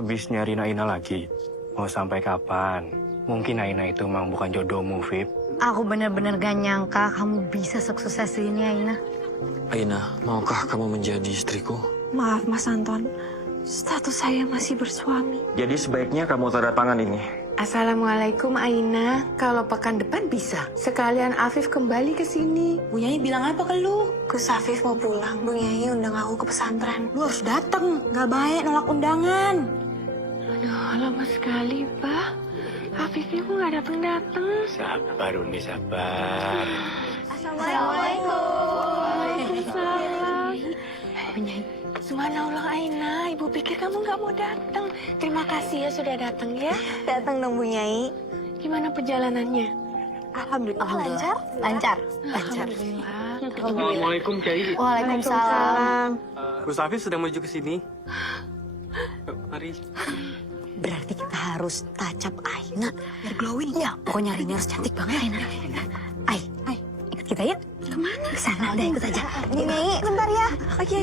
Habis nyari Aina lagi. Mau sampai kapan? Mungkin Aina itu memang bukan jodohmu, Vip. Aku benar-benar gak nyangka kamu bisa sukses ini, Aina. Aina, maukah kamu menjadi istriku? Maaf, Mas Anton. Status saya masih bersuami. Jadi sebaiknya kamu tanda tangan ini. Assalamualaikum Aina, kalau pekan depan bisa. Sekalian Afif kembali ke sini. Bu Nyai bilang apa ke lu? Gus Afif mau pulang. Bu Nyai undang aku ke pesantren. Lu harus datang. Gak baik nolak undangan. Aduh, lama sekali, Pak. Afifnya kok gak datang-datang? Sabar, Uni, sabar. Waalaikumsalam. Bu Nyai, gimana ulang Aina? Ibu pikir kamu gak mau datang. Terima kasih ya sudah datang ya. Datang dong Bu Nyai. Gimana perjalanannya? Alhamdulillah. Lancar? Lancar. Alhamdulillah. Assalamualaikum, Kiai. Waalaikumsalam. Gus Afif sedang menuju ke sini. Mari. Berarti kita harus touch up Aina biar glowing. Ya, pokoknya hari ini harus cantik banget Aina. Ai, ikut kita yuk. Kemana? Ke sana, udah ikut aja. Bu Nyai, bentar ya. Oke.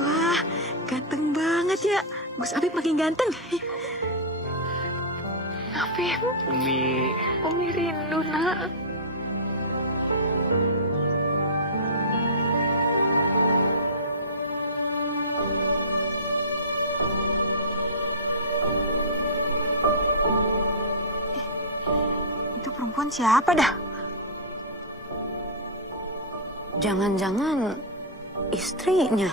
Wah, ganteng banget ya. Gus Afif makin ganteng. Afif, Umi. Umi rindu, nak. Itu perempuan siapa dah? Jangan-jangan istrinya.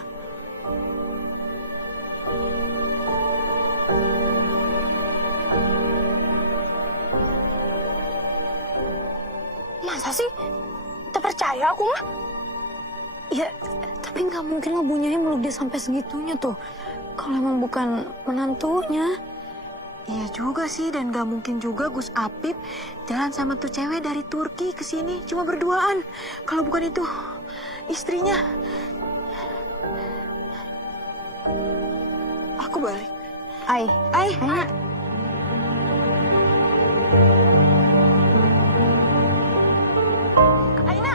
Masa sih? Tak percaya aku mah. Ya, tapi nggak mungkin lah Bu Nyai meluk dia sampai segitunya tuh. Kalau emang bukan menantunya. Iya juga sih, dan gak mungkin juga Gus Apip jalan sama tuh cewek dari Turki ke sini cuma berduaan. Kalau bukan itu istrinya. Aku balik. Ai, Aina. Aina.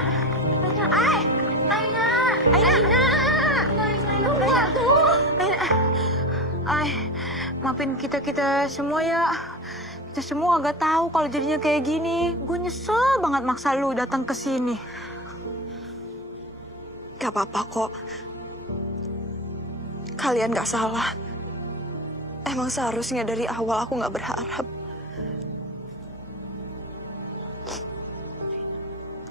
Maafin kita semua ya. Kita semua agak tahu kalau jadinya kayak gini. Gue nyesel banget maksa lu datang ke sini. Gak apa-apa kok. Kalian gak salah. Emang seharusnya dari awal aku gak berharap.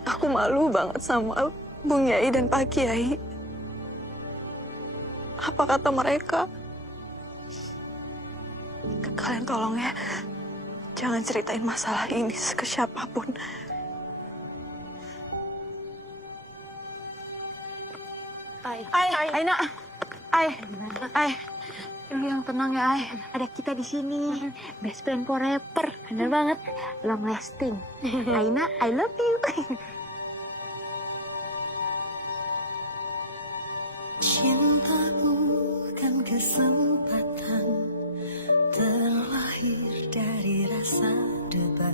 Aku malu banget sama Bung Yai dan Pak Kiai. Apa kata mereka? Kalian tolong ya, jangan ceritain masalah ini ke siapapun. Aina, lu yang tenang ya, ada kita di sini. Best friend forever, bener banget, long lasting. Aina, I love you. Cinta bukan kesempatan, terlahir dari rasa debar.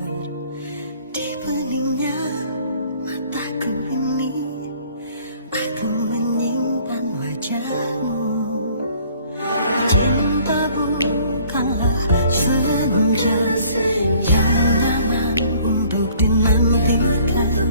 Di beningnya mataku ini, aku menyimpan wajahmu. Cinta bukanlah senja yang nyaman untuk dinantikan.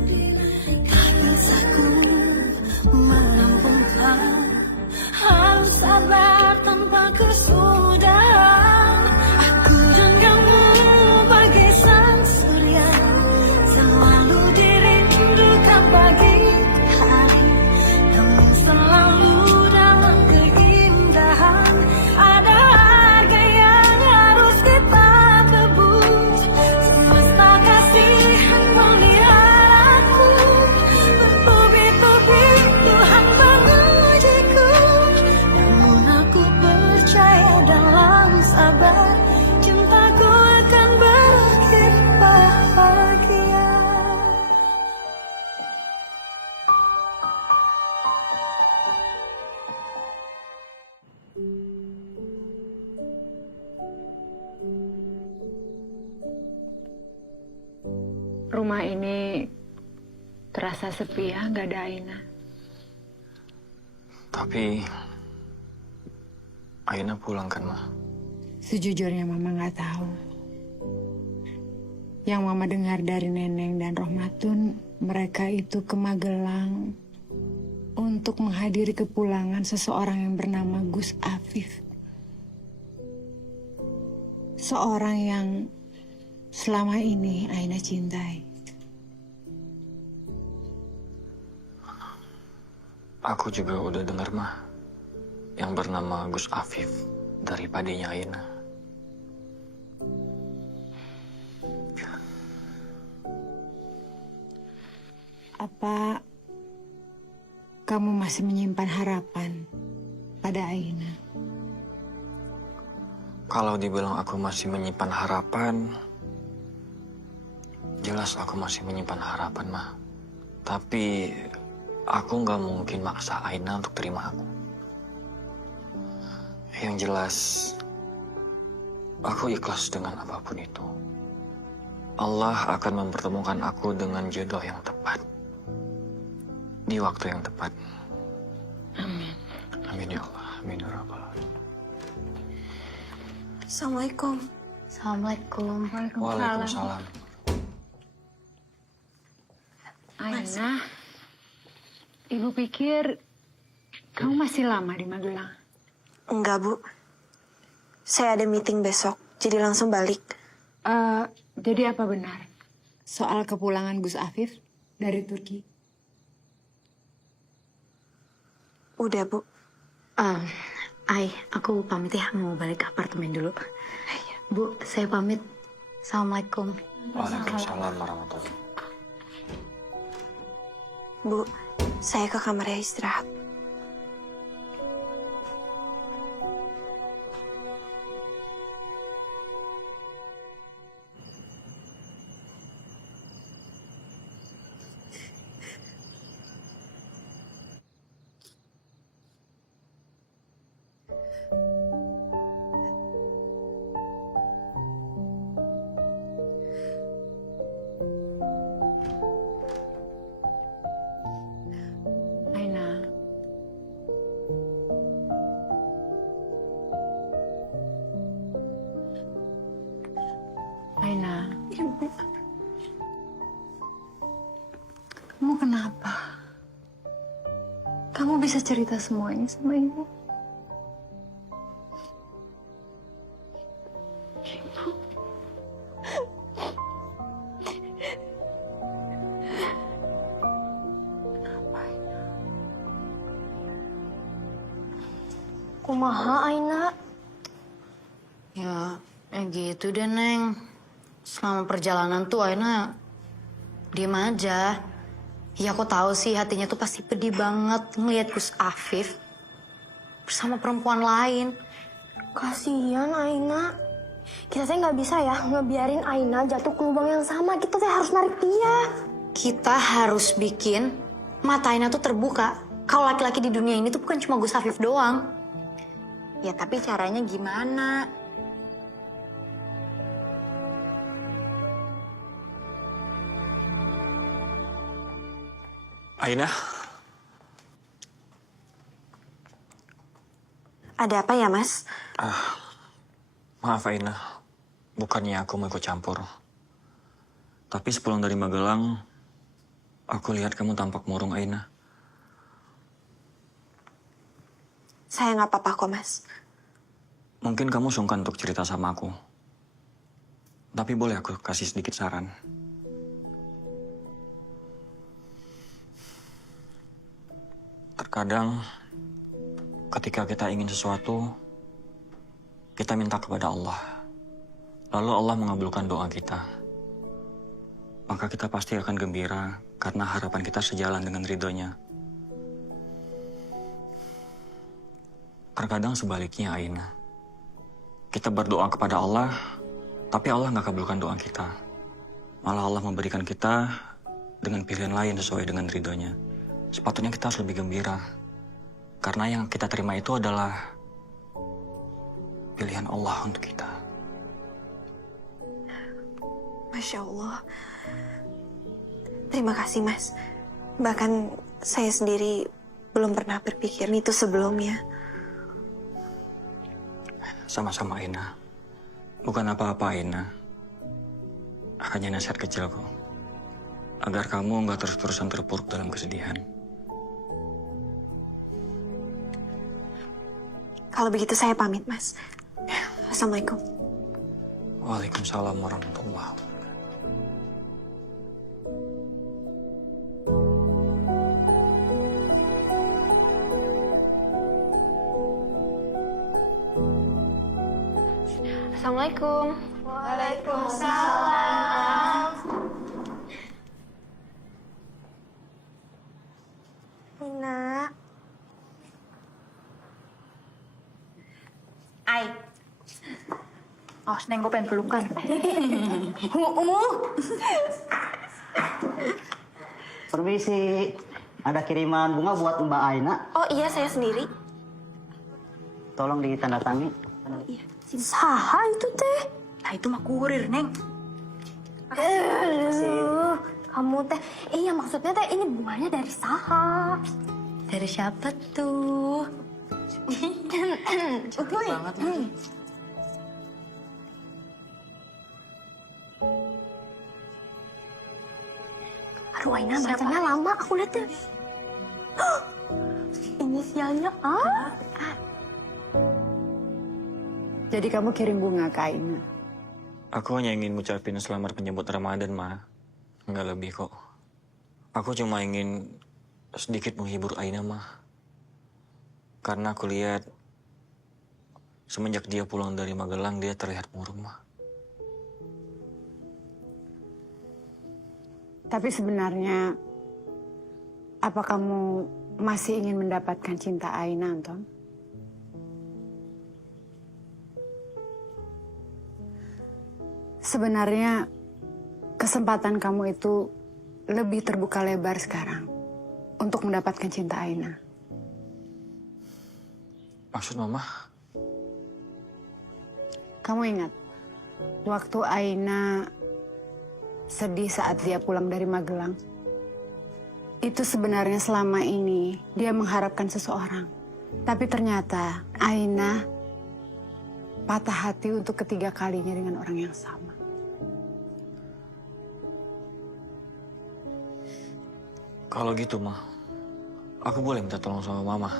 rumah ini terasa sepi ya, nggak ada Aina. Tapi Aina pulang kan, Ma? Sejujurnya Mama nggak tahu. Yang Mama dengar dari Neneng dan Rohmatun, mereka itu ke Magelang untuk menghadiri kepulangan seseorang yang bernama Gus Afif. Seorang yang selama ini Aina cintai. Aku juga udah dengar, Ma. Yang bernama Gus Afif dari padinya Aina. Apa kamu masih menyimpan harapan pada Aina? Kalau dibilang aku masih menyimpan harapan, jelas aku masih menyimpan harapan, Ma. Tapi aku nggak mungkin maksa Aina untuk terima aku. Yang jelas, aku ikhlas dengan apapun itu. Allah akan mempertemukan aku dengan jodoh yang tepat. Di waktu yang tepat. Amin. Amin ya Allah. Amin ya Rabbal Alamin. Assalamualaikum. Assalamualaikum. Waalaikumsalam. Aina, Ibu pikir kamu masih lama di Magelang. Enggak, Bu. Saya ada meeting besok, jadi langsung balik. Jadi apa benar soal kepulangan Gus Afif dari Turki? Udah, Bu. Aku pamit ya, mau balik ke apartemen dulu. Bu, saya pamit. Assalamualaikum. Waalaikumsalam warahmatullahi. Bu, saya ke kamarnya istirahat. Aina. Aina. Ibu. Kamu kenapa? Kamu bisa cerita semuanya sama Ibu? Kumaha Aina? Ya gitu deh Neng. Selama perjalanan tuh Aina diem aja. Ya aku tahu sih hatinya tuh pasti pedih banget ngeliat Gus Afif bersama perempuan lain. Kasihan Aina. Kita teh nggak bisa ya ngebiarin Aina jatuh ke lubang yang sama. Kita teh harus narik dia. Kita harus bikin mata Aina tuh terbuka. Kalau laki-laki di dunia ini tuh bukan cuma Gus Afif doang. Ya, tapi caranya gimana? Aina, Ada apa ya, Mas? maaf Aina. Bukannya aku mau ikut campur. Tapi sepulang dari Magelang, aku lihat kamu tampak murung, Aina. Saya nggak apa-apa kok, Mas. Mungkin kamu sungkan untuk cerita sama aku. Tapi boleh aku kasih sedikit saran? Terkadang, ketika kita ingin sesuatu, kita minta kepada Allah. Lalu Allah mengabulkan doa kita. Maka kita pasti akan gembira karena harapan kita sejalan dengan ridhonya. Terkadang sebaliknya, Aina. Kita berdoa kepada Allah, tapi Allah nggak kabulkan doa kita. Malah Allah memberikan kita dengan pilihan lain sesuai dengan ridhonya. Sepatutnya kita harus lebih gembira. Karena yang kita terima itu adalah pilihan Allah untuk kita. Masya Allah. Terima kasih, Mas. Bahkan saya sendiri belum pernah berpikir itu sebelumnya. Sama-sama Aina. Bukan apa-apa Aina. Hanya nasihat kecil kok. Agar kamu nggak terus-terusan terpuruk dalam kesedihan. Kalau begitu saya pamit, Mas. Assalamualaikum. Waalaikumsalam warahmatullahi wabarakatuh. Assalamualaikum. Waalaikumsalam. Aina. Ai. Oh, Neng, gue pengen pelukan. Permisi, ada kiriman bunga buat Mbak Aina. Oh iya, saya sendiri. Tolong ditandatangani. Saha itu teh? Nah, itu mah kurir, Neng. Aduh, kamu teh. Iya, maksudnya teh ini bunganya dari saha? Dari siapa tuh? Aduh, Aina bacanya lama. Aku lihat deh. Inisialnya A. Jadi kamu kirim bunga ke Aina? Aku hanya ingin ngucapin selamat menyambut Ramadan, Ma. Nggak lebih kok. Aku cuma ingin sedikit menghibur Aina, Ma. Karena aku lihat semenjak dia pulang dari Magelang, dia terlihat murung, Ma. Tapi sebenarnya, apa kamu masih ingin mendapatkan cinta Aina, Anton? Sebenarnya, kesempatan kamu itu lebih terbuka lebar sekarang untuk mendapatkan cinta Aina. Maksud Mama? Kamu ingat, waktu Aina sedih saat dia pulang dari Magelang, itu sebenarnya selama ini dia mengharapkan seseorang. Tapi ternyata Aina patah hati untuk ketiga kalinya dengan orang yang sama. Kalau gitu, Ma, aku boleh minta tolong sama Mama.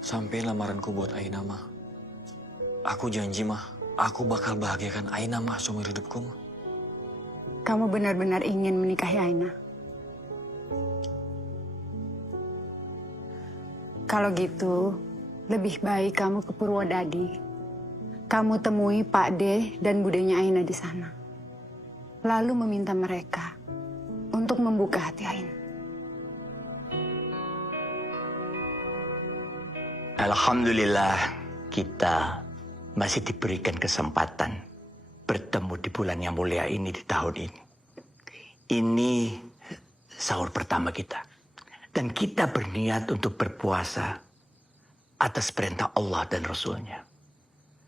Sampai lamaranku buat Aina, Ma. Aku janji, Ma, aku bakal bahagiakan Aina, Ma, seumur hidupku, Ma. Kamu benar-benar ingin menikahi Aina? Kalau gitu, lebih baik kamu ke Purwodadi. Kamu temui Pak D dan budenya Aina di sana. Lalu meminta mereka untuk membuka hati Aina. Alhamdulillah kita masih diberikan kesempatan bertemu di bulan yang mulia ini di tahun ini. Ini sahur pertama kita. Dan kita berniat untuk berpuasa atas perintah Allah dan Rasulnya.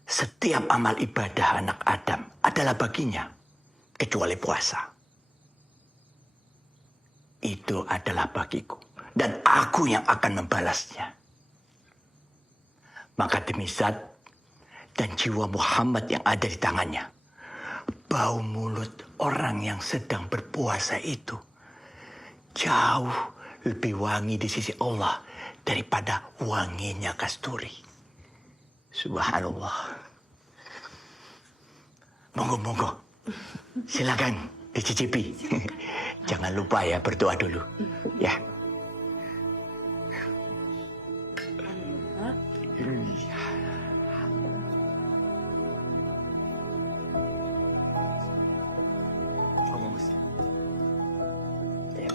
Setiap amal ibadah anak Adam adalah baginya, kecuali puasa. Itu adalah bagiku. Dan aku yang akan membalasnya. Maka demi zat dan jiwa Muhammad yang ada di tangannya, bau mulut orang yang sedang berpuasa itu jauh lebih wangi di sisi Allah daripada wanginya kasturi. Subhanallah. Monggo, silakan dicicipi. Jangan lupa ya berdoa dulu, ya.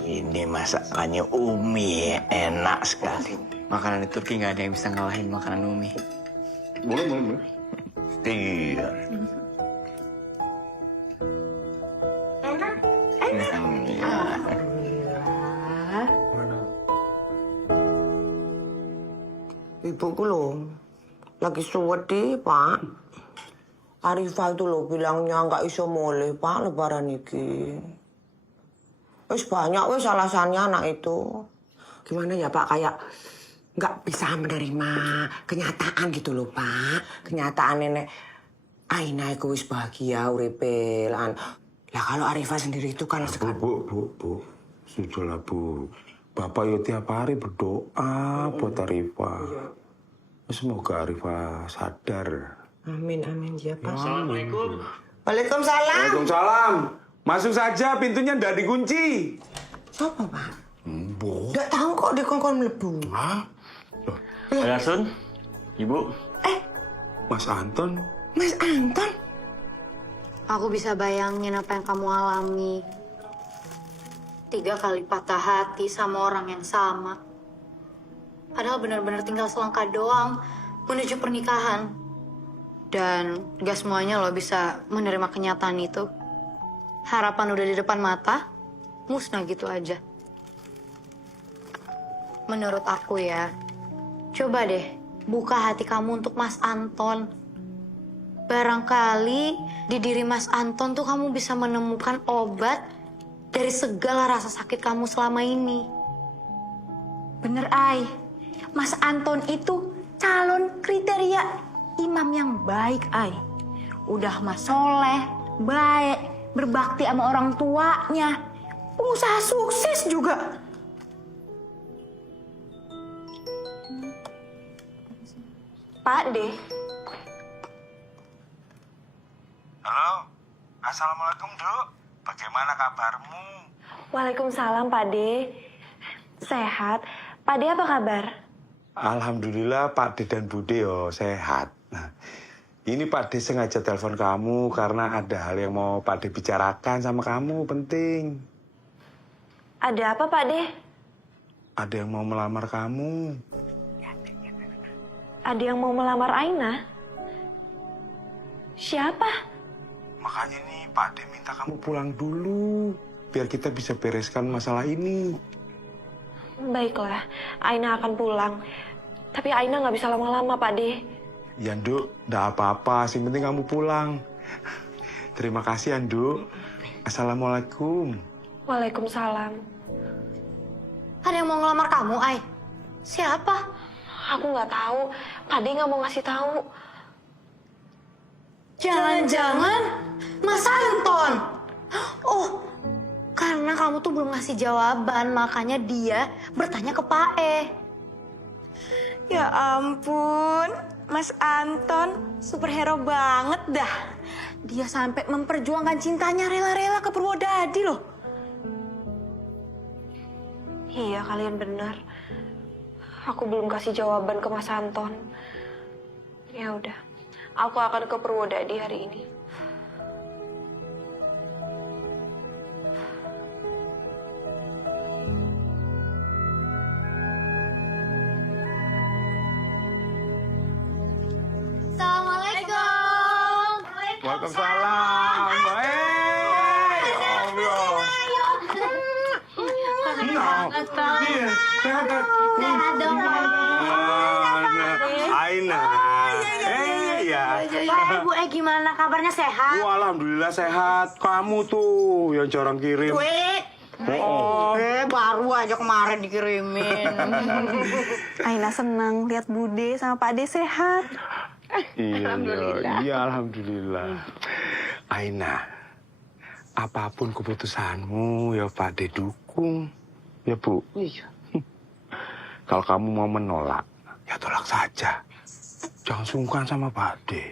Ini masakannya Umi enak sekali. Makanan di Turki nggak ada yang bisa ngalahin makanan Umi. Boleh. Iya. Ibuku loh, lagi sedih, Pak. Arifah itu loh bilangnya nggak iso mulai, Pak, lebaran iki. Wis banyak wis alasannya anak itu. Gimana ya Pak, kayak nggak bisa menerima kenyataan gitu loh Pak. Kenyataan nenek Aina iku wis bahagia uripe lan. Lah kalau Arifah sendiri itu kan sekarang. Bu. Sudahlah Bu. Bapak ya tiap hari berdoa buat Arifah. Semoga Arifah sadar. Amin ya Pak. Assalamualaikum. Waalaikumsalam. Waalaikumsalam. Masuk saja, pintunya ndak dikunci. Siapa Pak? Bu. Nggak tahu kok dikongkon mlebu. Hah? Ayah Sun, Ibu. Mas Anton? Mas Anton? Aku bisa bayangin apa yang kamu alami. 3 kali patah hati sama orang yang sama. Padahal benar-benar tinggal selangkah doang menuju pernikahan. Dan gak semuanya lo bisa menerima kenyataan itu. Harapan udah di depan mata, musnah gitu aja. Menurut aku ya, coba deh buka hati kamu untuk Mas Anton. Barangkali di diri Mas Anton tuh kamu bisa menemukan obat dari segala rasa sakit kamu selama ini. Bener, Ai. Mas Anton itu calon kriteria imam yang baik, Ai. Udah mas soleh, baik, berbakti sama orang tuanya. Pengusaha sukses juga. Pak De. Halo. Assalamualaikum, Duk. Bagaimana kabarmu? Waalaikumsalam Pak De. Sehat. Pak De apa kabar? Alhamdulillah Pak De dan Bude yo sehat. Nah, ini Pak De sengaja telepon kamu karena ada hal yang mau Pak De bicarakan sama kamu, penting. Ada apa Pak De? Ada yang mau melamar kamu. Ada yang mau melamar Aina? Siapa? Makanya nih Pak De minta kamu pulang dulu. Biar kita bisa bereskan masalah ini. Baiklah, Aina akan pulang. Tapi Aina nggak bisa lama-lama Pak De. Ya Nduk, ndak apa-apa. Yang penting kamu pulang. Terima kasih ya Nduk. Assalamualaikum. Waalaikumsalam. Ada yang mau ngelamar kamu, Ai? Siapa? Aku nggak tahu. Pak De nggak mau ngasih tahu. Jangan-jangan Mas Anton. Oh, karena kamu tuh belum ngasih jawaban, makanya dia bertanya ke Pak E. Ya ampun, Mas Anton superhero banget dah. Dia sampai memperjuangkan cintanya rela-rela ke Purwodadi loh. Iya, kalian benar. Aku belum kasih jawaban ke Mas Anton. Ya udah, aku akan ke Purwodadi hari ini. Assalamualaikum. Waalaikumsalam. Aina. Pak, Bu gimana kabarnya, sehat? Alhamdulillah sehat. Kamu tuh yang jarang kirim. Baru aja kemarin dikirimin. Aina senang lihat Bude sama Pak De sehat. Iya, alhamdulillah. Aina, apapun keputusanmu ya Pak De dukung. Ya Bu. Iya. Kalau kamu mau menolak, ya tolak saja. Jangan sungkan sama Pak De.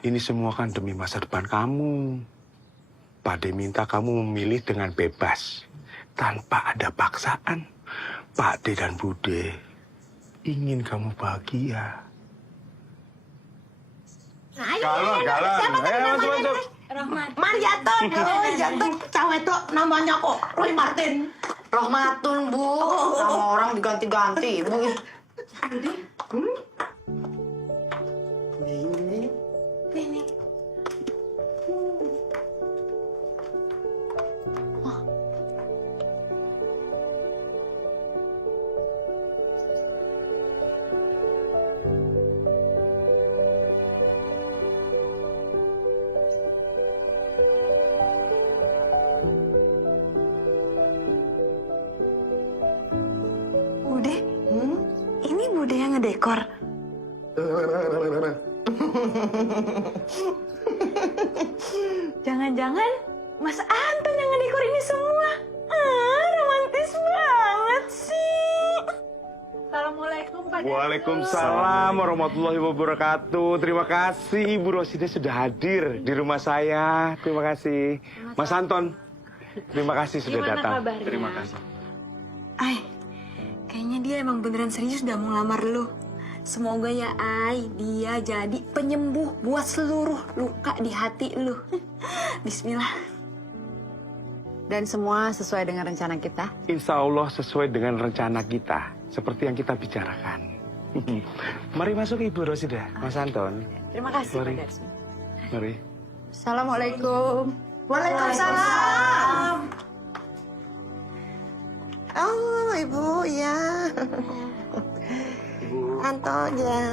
Ini semua kan demi masa depan kamu. Pak De minta kamu memilih dengan bebas, tanpa ada paksaan. Pak De dan Bude ingin kamu bahagia. Galon. Masuk. Marjatun. Jatuh cawe tuh namanya kok Roy Martin. Rohmatun, Bu. Sama orang diganti-ganti, Bu. Ini. Bude yang ngedekor. Jangan-jangan Mas Anton yang ngedekor ini semua. Romantis banget sih. Assalamualaikum Pak. Waalaikumsalam warahmatullahi wabarakatuh. Terima kasih Ibu Rosida sudah hadir di rumah saya. Terima kasih. Mas Anton, terima kasih sudah datang. Terima kasih. Ay, kayaknya dia emang beneran serius udah mau ngelamar lu. Semoga ya Ay, dia jadi penyembuh buat seluruh luka di hati lu. Bismillah. Dan semua sesuai dengan rencana kita. Insya Allah sesuai dengan rencana kita. Seperti yang kita bicarakan. Mari masuk Ibu Rosida, Mas Anton. Terima kasih Mari. Pak Darsman. Mari. Assalamualaikum. Waalaikumsalam. Oh, Ibu, ya. Anton, ya.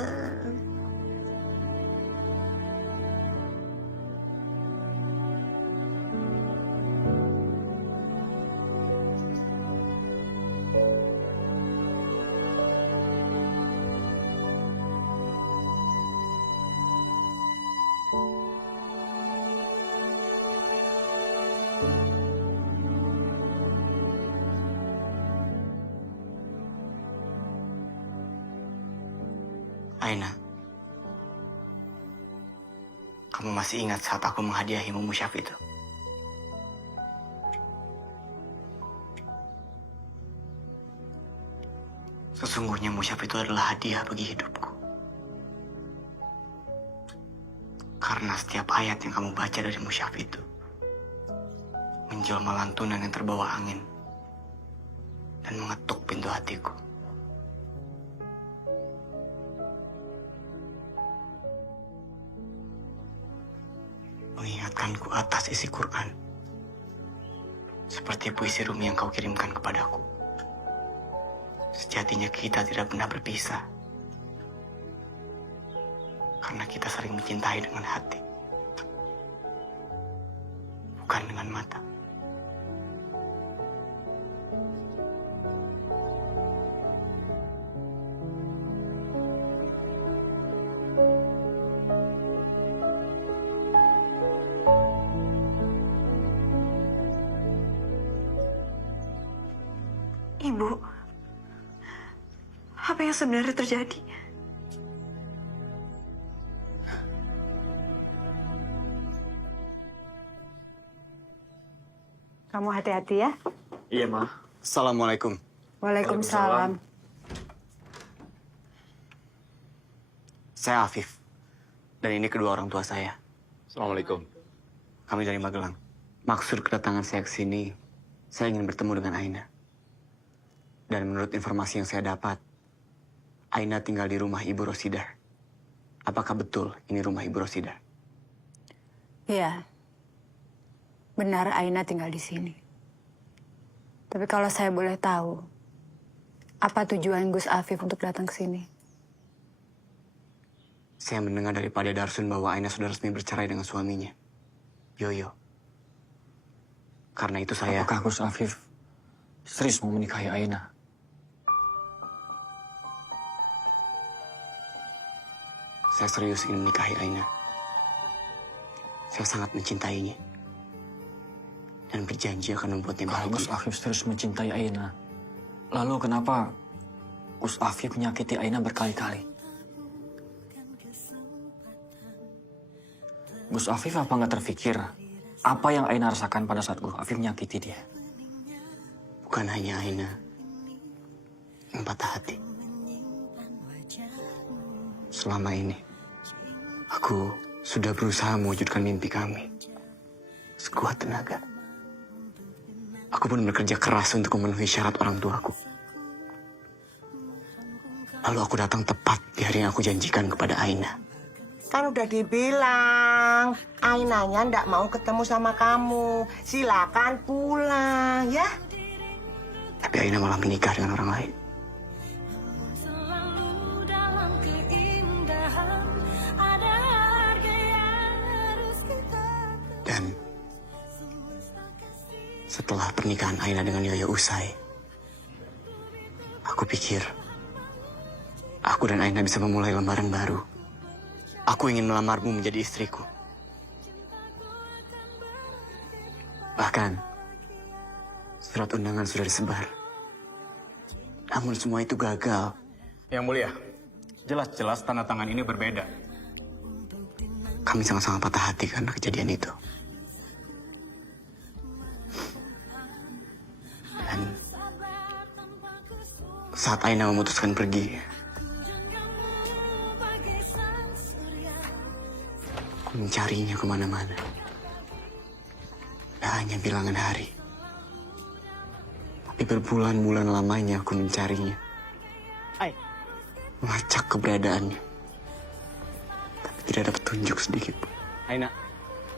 Aina, kamu masih ingat saat aku menghadiahimu musyaf itu? Sesungguhnya musyaf itu adalah hadiah bagi hidupku. Karena setiap ayat yang kamu baca dari musyaf itu menjelma lantunan yang terbawa angin dan mengetuk pintu hatiku. Mengingatkanku atas isi Quran, seperti puisi Rumi yang kau kirimkan kepadaku. Sejatinya kita tidak pernah berpisah, karena kita saling mencintai dengan hati, bukan dengan mata. Ibu, apa yang sebenarnya terjadi? Kamu hati-hati ya. Iya, Ma. Assalamualaikum. Waalaikumsalam. Saya Afif, dan ini kedua orang tua saya. Assalamualaikum. Kami dari Magelang. Maksud kedatangan saya ke sini, saya ingin bertemu dengan Aina. Dan menurut informasi yang saya dapat, Aina tinggal di rumah Ibu Rosida. Apakah betul ini rumah Ibu Rosida? Iya. Benar Aina tinggal di sini. Tapi kalau saya boleh tahu, apa tujuan Gus Afif untuk datang ke sini? Saya mendengar dari Pak Darsun bahwa Aina sudah resmi bercerai dengan suaminya, Yoyo. Karena itu saya... Apakah Gus Afif serius mau menikahi Aina? Saya serius ingin menikahi Aina. Saya sangat mencintainya. Dan berjanji akan membuatnya bahagia. Gus Afif serius mencintai Aina, lalu kenapa Gus Afif menyakiti Aina berkali-kali? Gus Afif apa nggak terfikir apa yang Aina rasakan pada saat Gus Afif menyakiti dia? Bukan hanya Aina yang patah hati. Selama ini, aku sudah berusaha mewujudkan mimpi kami. Sekuat tenaga. Aku pun bekerja keras untuk memenuhi syarat orang tuaku. Lalu aku datang tepat di hari yang aku janjikan kepada Aina. Kan udah dibilang, Ainanya ndak mau ketemu sama kamu. Silakan pulang, ya. Tapi Aina malah menikah dengan orang lain. Dan setelah pernikahan Aina dengan Yoyo usai, aku pikir aku dan Aina bisa memulai lembaran baru. Aku ingin melamarmu menjadi istriku. Bahkan, surat undangan sudah disebar. Namun semua itu gagal. Yang mulia, jelas-jelas tanda tangan ini berbeda. Kami sama-sama patah hati karena kejadian itu. Dan saat Aina memutuskan pergi, aku mencarinya kemana-mana. Tak hanya bilangan hari, tapi berbulan-bulan lamanya aku mencarinya. Melacak keberadaannya. Tapi tidak ada petunjuk sedikit pun.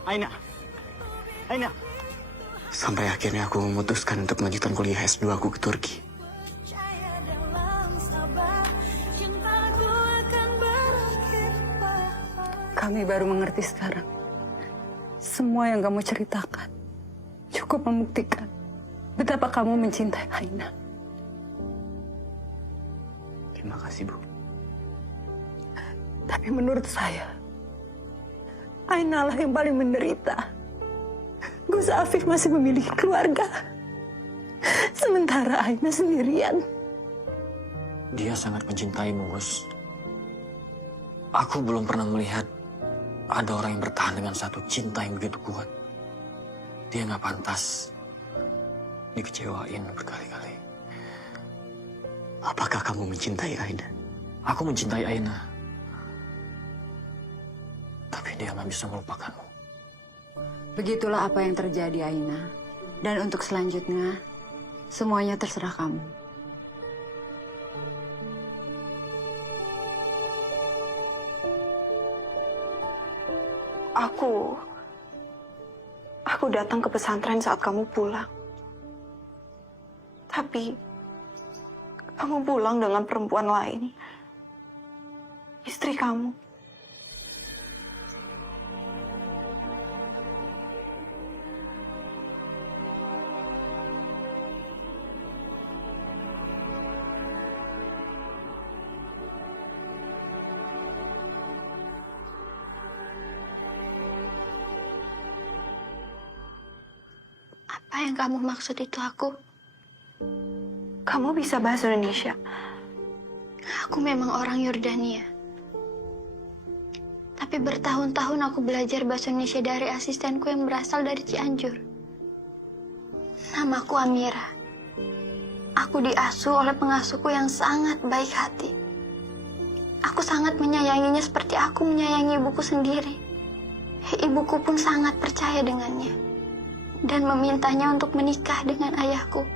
Aina. Sampai akhirnya aku memutuskan untuk melanjutkan kuliah S2 aku ke Turki. Kami baru mengerti sekarang. Semua yang kamu ceritakan cukup membuktikan betapa kamu mencintai Aina. Terima kasih, Bu. Tapi menurut saya, Aina lah yang paling menderita. Gus Afif masih memiliki keluarga. Sementara Aina sendirian. Dia sangat mencintaimu, Gus. Aku belum pernah melihat ada orang yang bertahan dengan satu cinta yang begitu kuat. Dia nggak pantas dikecewain berkali-kali. Apakah kamu mencintai Aina? Aku mencintai Aina. Tapi dia nggak bisa melupakanmu. Begitulah apa yang terjadi, Aina. Dan untuk selanjutnya, semuanya terserah kamu. Aku datang ke pesantren saat kamu pulang. Tapi kamu pulang dengan perempuan lain. Istri kamu. Apa yang kamu maksud itu aku? Kamu bisa bahasa Indonesia? Aku memang orang Yordania. Tapi bertahun-tahun aku belajar bahasa Indonesia dari asistenku yang berasal dari Cianjur. Namaku Amira. Aku diasuh oleh pengasuhku yang sangat baik hati. Aku sangat menyayanginya seperti aku menyayangi ibuku sendiri. Ibuku pun sangat percaya dengannya dan memintanya untuk menikah dengan ayahku.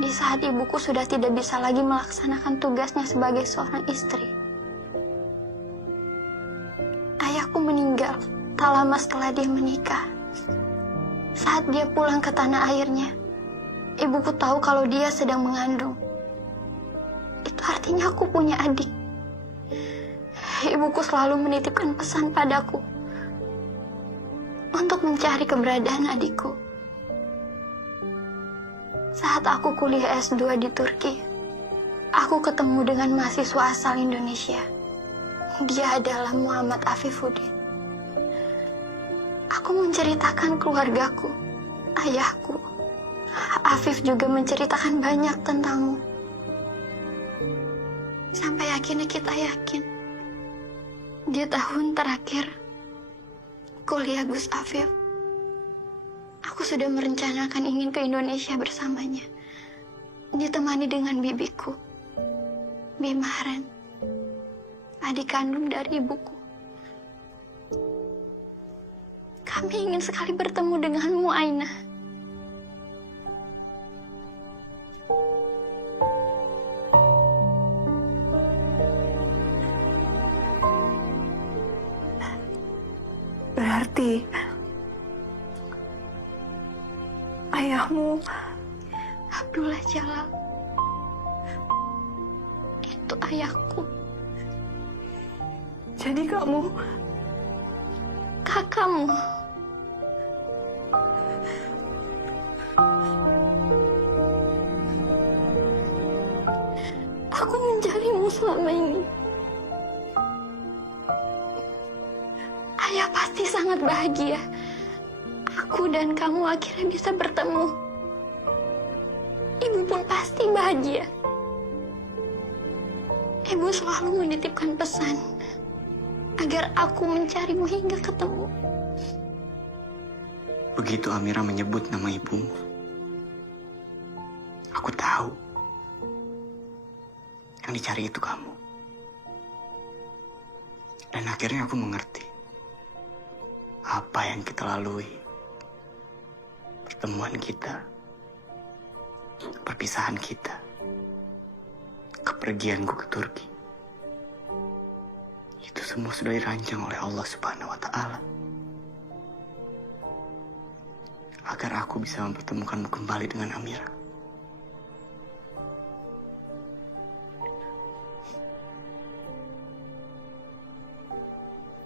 Di saat ibuku sudah tidak bisa lagi melaksanakan tugasnya sebagai seorang istri. Ayahku meninggal tak lama setelah dia menikah. Saat dia pulang ke tanah airnya, ibuku tahu kalau dia sedang mengandung. Itu artinya aku punya adik. Ibuku selalu menitipkan pesan padaku untuk mencari keberadaan adikku. Saat aku kuliah S2 di Turki, aku ketemu dengan mahasiswa asal Indonesia. Dia adalah Muhammad Afifuddin. Aku menceritakan keluargaku, ayahku. Afif juga menceritakan banyak tentangmu. Sampai akhirnya kita yakin, di tahun terakhir kuliah Gus Afif, aku sudah merencanakan ingin ke Indonesia bersamanya, ditemani dengan bibiku, Bimaren, adik kandung dari ibuku. Kami ingin sekali bertemu denganmu, Aina. Berarti ayahmu Abdullah Jalal. Itu ayahku. jadi kamu Kakakmu. Aku menjadi musuh selama ini. Ayah pasti sangat bahagia. Aku dan kamu akhirnya bisa bertemu. Ibu pun pasti bahagia. Ibu selalu menitipkan pesan agar aku mencarimu hingga ketemu. Begitu Amira menyebut nama ibumu, aku tahu yang dicari itu kamu. Dan akhirnya aku mengerti apa yang kita lalui. Pertemuan kita, perpisahan kita, kepergianku ke Turki. Itu semua sudah dirancang oleh Allah Subhanahu wa Ta'ala agar aku bisa mempertemukanmu kembali dengan Amira.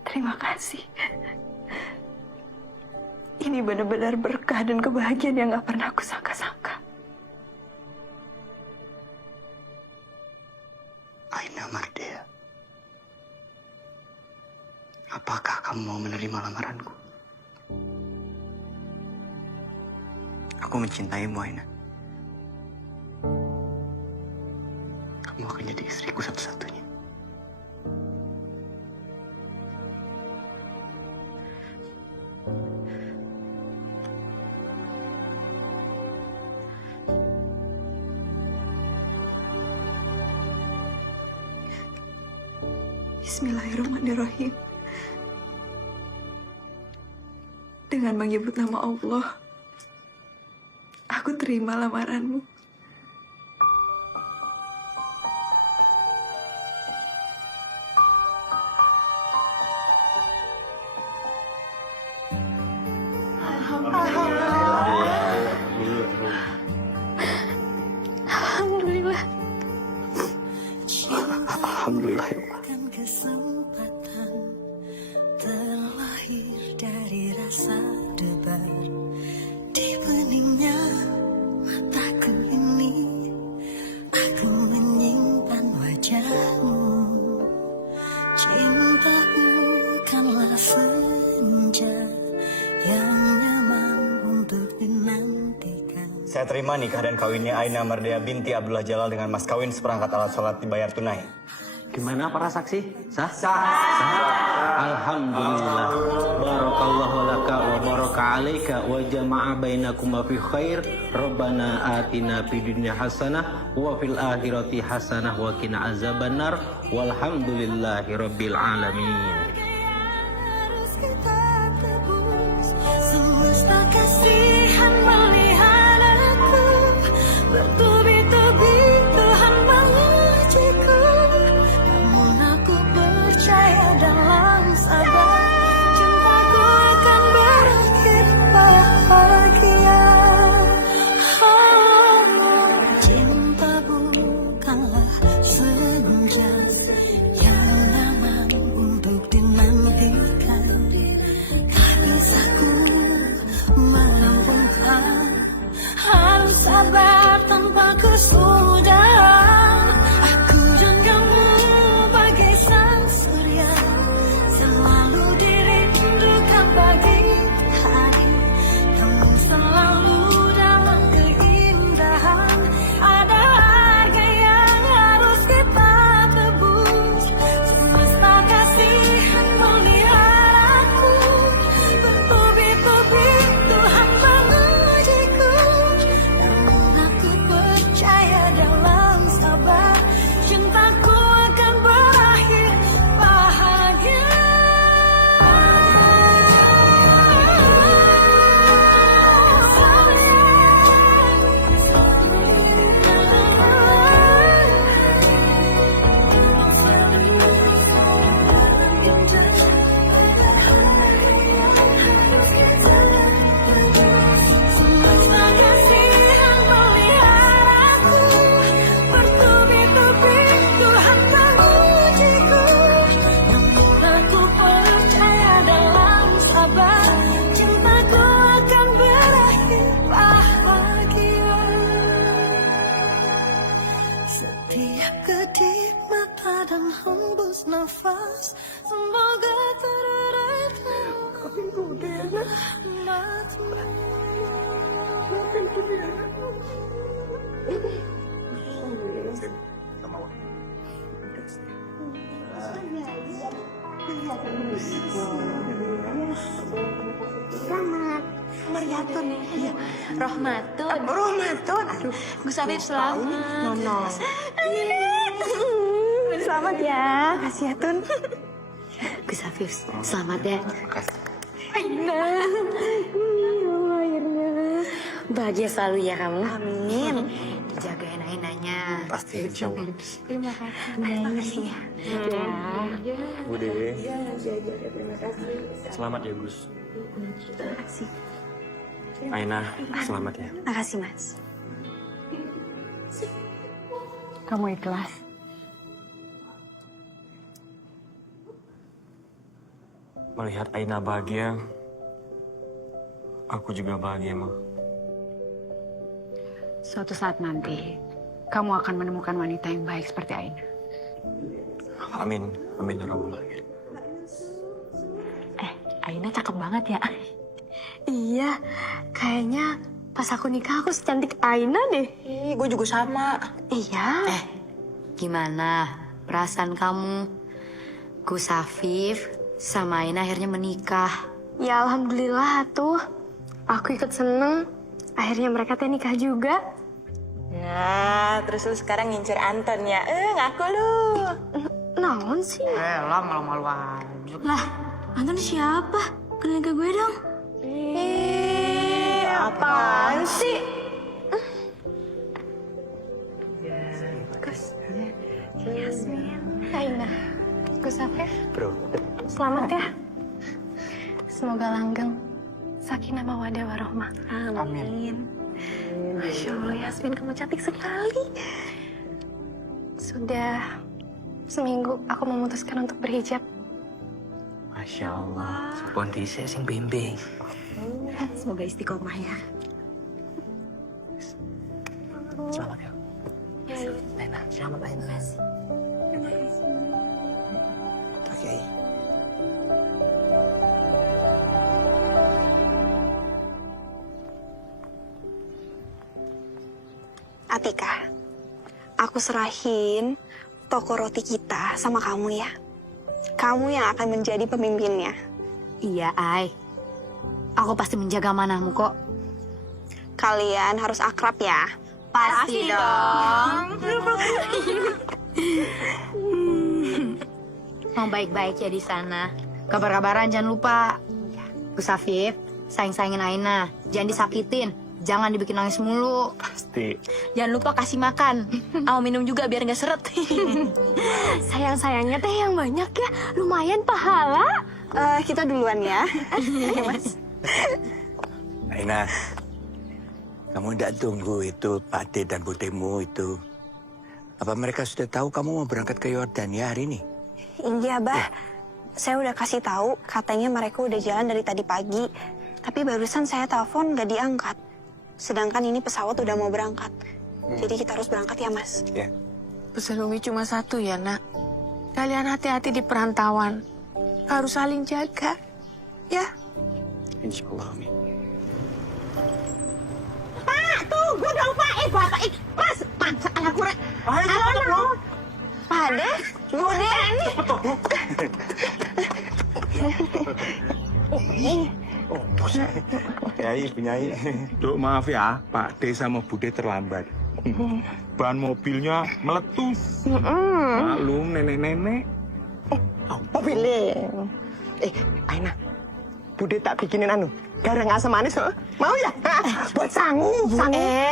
Terima kasih. Ini benar-benar berkah dan kebahagiaan yang gak pernah aku sangka-sangka. Aina Mardea, apakah kamu mau menerima lamaranku? Aku mencintaimu, Aina. Kamu akan jadi istriku satu-satunya. Bismillahirrahmanirrahim. Dengan menyebut nama Allah, aku terima lamaranmu. Alhamdulillah. Alhamdulillah. Kesempatan terlahir dari rasa debar di beningnya mataku ini. Aku menyimpan wajahmu. Cinta bukanlah senja yang nyaman untuk dinantikan. Saya terima nikah dan kawinnya Aina Mardea binti Abdullah Jalal dengan mas kawin seperangkat alat sholat dibayar tunai. Gimana para saksi? Sah? Alhamdulillah. Barakallahu laka wa baraka alaika wa jama'a bainakuma fi khair. Rabbana atina fid dunya hasanah wa fil akhirati hasanah wa qina azabannar. Walhamdulillahi rabbil alamin. Semesta kasihan melihat aku, bertubi-tubi Tuhan mengujiku. Namun aku percaya dalam sabar, cintaku akan berakhir bahagia. Cinta bukanlah senja yang nyaman untuk dinantikan. Kisahku melambungkan, harus sabar tanpa kesudahan. Aku dan kamu bagai sang surya, selalu dirindukan pagi hari. Namun selalu dalam keindahan ada harga yang harus kita tebus. Semesta kasihan melihat aku, bertubi-tubi Tuhan mengujiku. Namun aku percaya dalam sabar, cintaku akan berakhir bahagia. Semesta kasihan melihat aku, bertubi-tubi Tuhan mengujiku. Namun aku percaya dalam sabar, cintaku akan berakhir bahagia. Setiap kedip mata mata dan hembus nafas. Semoga terurai matamu. Selamat. Mariatun. Iya. Rohmatun. Rohmatun. Aduh. Gus Afif selamat. Nono. Selamat ya. Makasih ya, Tun. Gus Afif, selamat ya. Aina. Akhirnya. Bahagia selalu ya kamu. Amin. Dijagain Ainanya. Pasti, insya Allah. Terima kasih. Terima kasih ya. Bude. Selamat ya, Gus. Terima kasih. Aina, selamat ya. Makasih, Mas. Kamu ikhlas? Melihat Aina bahagia, aku juga bahagia, Ma. Suatu saat nanti, kamu akan menemukan wanita yang baik seperti Aina. Amin. Amin ya Rabbal. Aina cakep banget ya. Iya, kayaknya pas aku nikah aku secantik Aina deh. Gue juga sama. Iya. Gimana perasaan kamu? Gus Afif sama Aina akhirnya menikah. Ya alhamdulillah tuh. Aku ikut seneng. Akhirnya mereka teh nikah juga. Nah, terus lu sekarang ngincer Anton ya? Ngaku lu. Naon sih? Lah, malu-malu aja. Lah, Anton siapa? Kenalin ke gue dong. Apaan sih? Gus. Yasmin. Aina. Gus Afif. Bro. Selamat ya. Semoga langgeng. Sakinah mawaddah warahmah. Amin. Masya Allah, Yasmin, kamu cantik sekali. Sudah seminggu aku memutuskan untuk berhijab. Masya Allah. Kondisi sing bimbing. Semoga istiqomah ya. Selamat ya. Aina, selamat Aina. Oke. Atika, aku serahin toko roti kita sama kamu ya. Kamu yang akan menjadi pemimpinnya. Iya, Ai. Aku pasti menjaga amanahmu kok. Kalian harus akrab ya. Pasti dong. Mau baik-baik ya di sana. Kabar-kabaran jangan lupa. Gus Afif, sayang-sayangin Aina. Jangan disakitin. Jangan dibikin nangis mulu. Pasti. Jangan lupa kasih makan. Mau minum juga biar nggak seret. Sayang-sayangnya teh yang banyak ya. Lumayan pahala. Kita duluan ya. Ayo, Mas. Aina, kamu tidak tunggu itu Pak De dan Budemu itu. Apa mereka sudah tahu kamu mau berangkat ke Yordania hari ini? Iya, Bah. Saya udah kasih tahu, katanya mereka udah jalan dari tadi pagi. Tapi barusan saya telepon nggak diangkat. Sedangkan ini pesawat udah mau berangkat. Jadi kita harus berangkat ya, Mas. Ya. Pesan Umi cuma satu ya, Nak. Kalian hati-hati di perantauan. Harus saling jaga. Ya. Insya Allah, amin. Pak, tunggu dong, Pak. Bapak, Mas. Masa anak kurang. Halo, Pak De, Bude. Kiai, Nyai. Duk, maaf ya, Pak D sama Bude terlambat. Ban mobilnya meletus. Maklum, nenek-nenek. mobilnya. Aina. Bude tak bikinin garang asam manis. Mau ya? Buat sangu.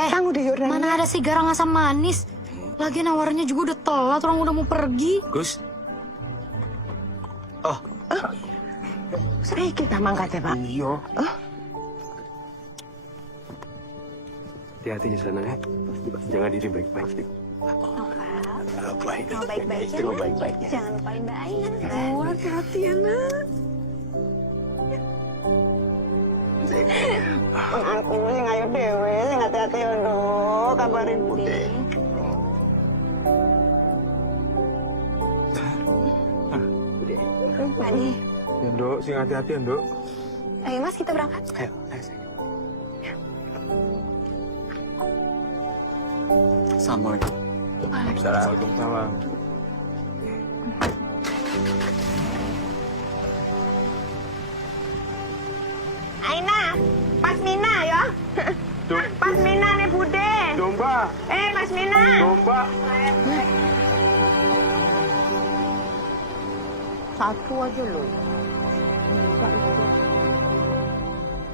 Sangu di Yordania. Mana ada sih garang asam manis? Lagi nawarnya juga udah telat, orang udah mau pergi. Gus, Kita mangkat ya, Pak. Iya. Hati-hati di sana ya. Jangan diri baik-baik. Mau baik-baik ya. Jangan lupain Mbak Aina. Hati-hati ya, Nak. Aku sing ayo dewe, sing hati-hati ya, Dok. Kabarin Bude. Padi. Ya, Nduk, sing hati-hati ya, Nduk. Ayo Mas, kita berangkat. Ayo, sayang. Assalamualaikum. Waalaikumsalam. Aina, Mas Mina ya. Mas Mina nih Bude. Domba. Mas Mina. Domba. Satu aja loh.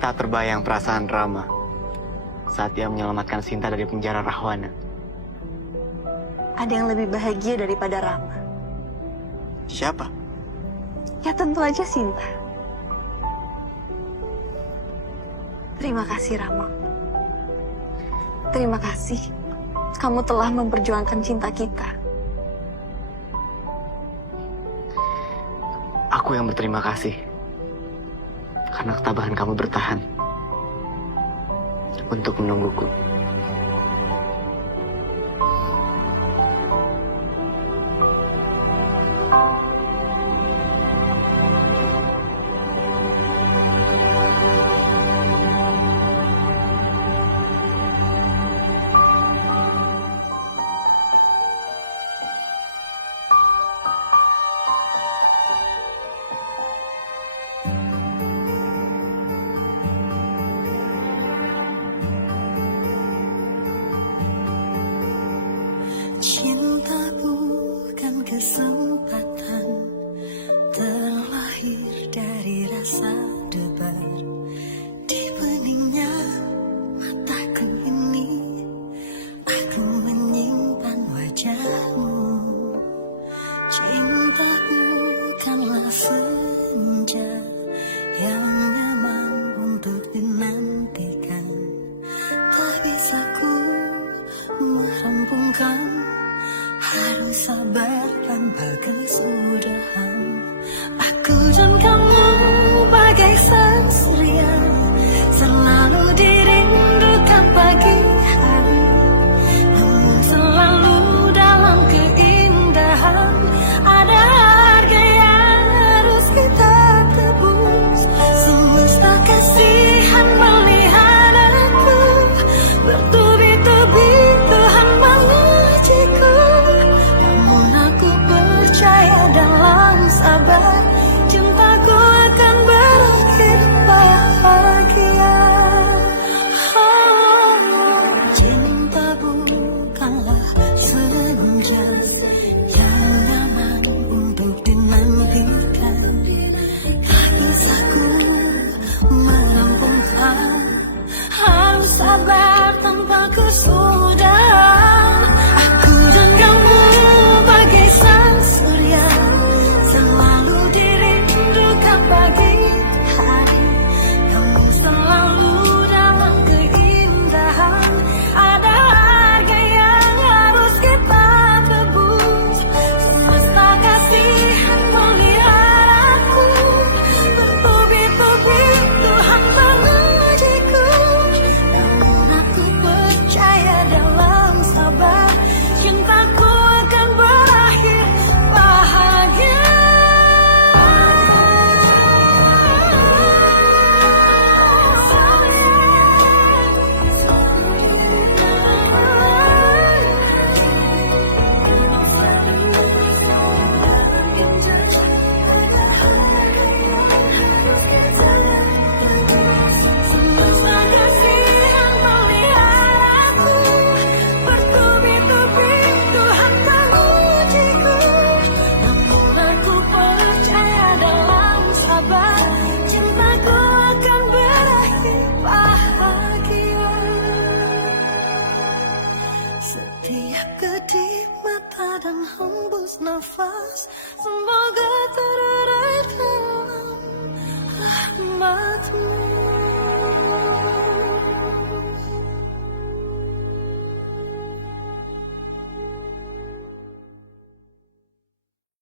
Tak terbayang perasaan Rama saat ia menyelamatkan Sinta dari penjara Rahwana. Ada yang lebih bahagia daripada Rama. Siapa? Ya tentu aja Sinta. Terima kasih Rama. Terima kasih. Kamu telah memperjuangkan cinta kita. Aku yang berterima kasih. Karena ketabahan kamu bertahan. Untuk menungguku. Cinta bukan kesempatan, terlahir dari rasa debar. Di beningnya mataku ini, aku menyimpan wajahmu. Cinta bukanlah senja yang nyaman untuk dinantikan. Tak bisa ku merampungkan, harus sabar tanpa kesudahan. Aku dan kamu bagai sang surya, selalu dirindukan pagi hari. Namun selalu dalam keindahan, ada harga yang harus kita tebus. Semesta kasihan melihat aku bertubi-tubi, Tuhan mengujiku. Namun aku percaya dalam sabar, cintaku akan berakhir bahagia. Cinta bukanlah senja yang nyaman untuk dinantikan. Tak bisa ku merampungkan, harus sabar tanpa kesudahan. Aku dan kamu bagai sang surya, selalu dirindukan pagi hari. Kamu selalu dalam keindahan, ada harga yang harus kita tebus. Semesta kasihan melihat aku bertubi-tubi, Tuhan mengujiku. Namun aku percaya dalam sabar, cintaku akan berakhir bahagia. Semesta kasihan melihat aku bertubi-tubi, Tuhan mengujiku. Namun aku percaya dalam sabar, cintaku akan berakhir bahagia. Setiap kedip mata dan hembus nafas, semoga terurai dalam rahmat-Mu.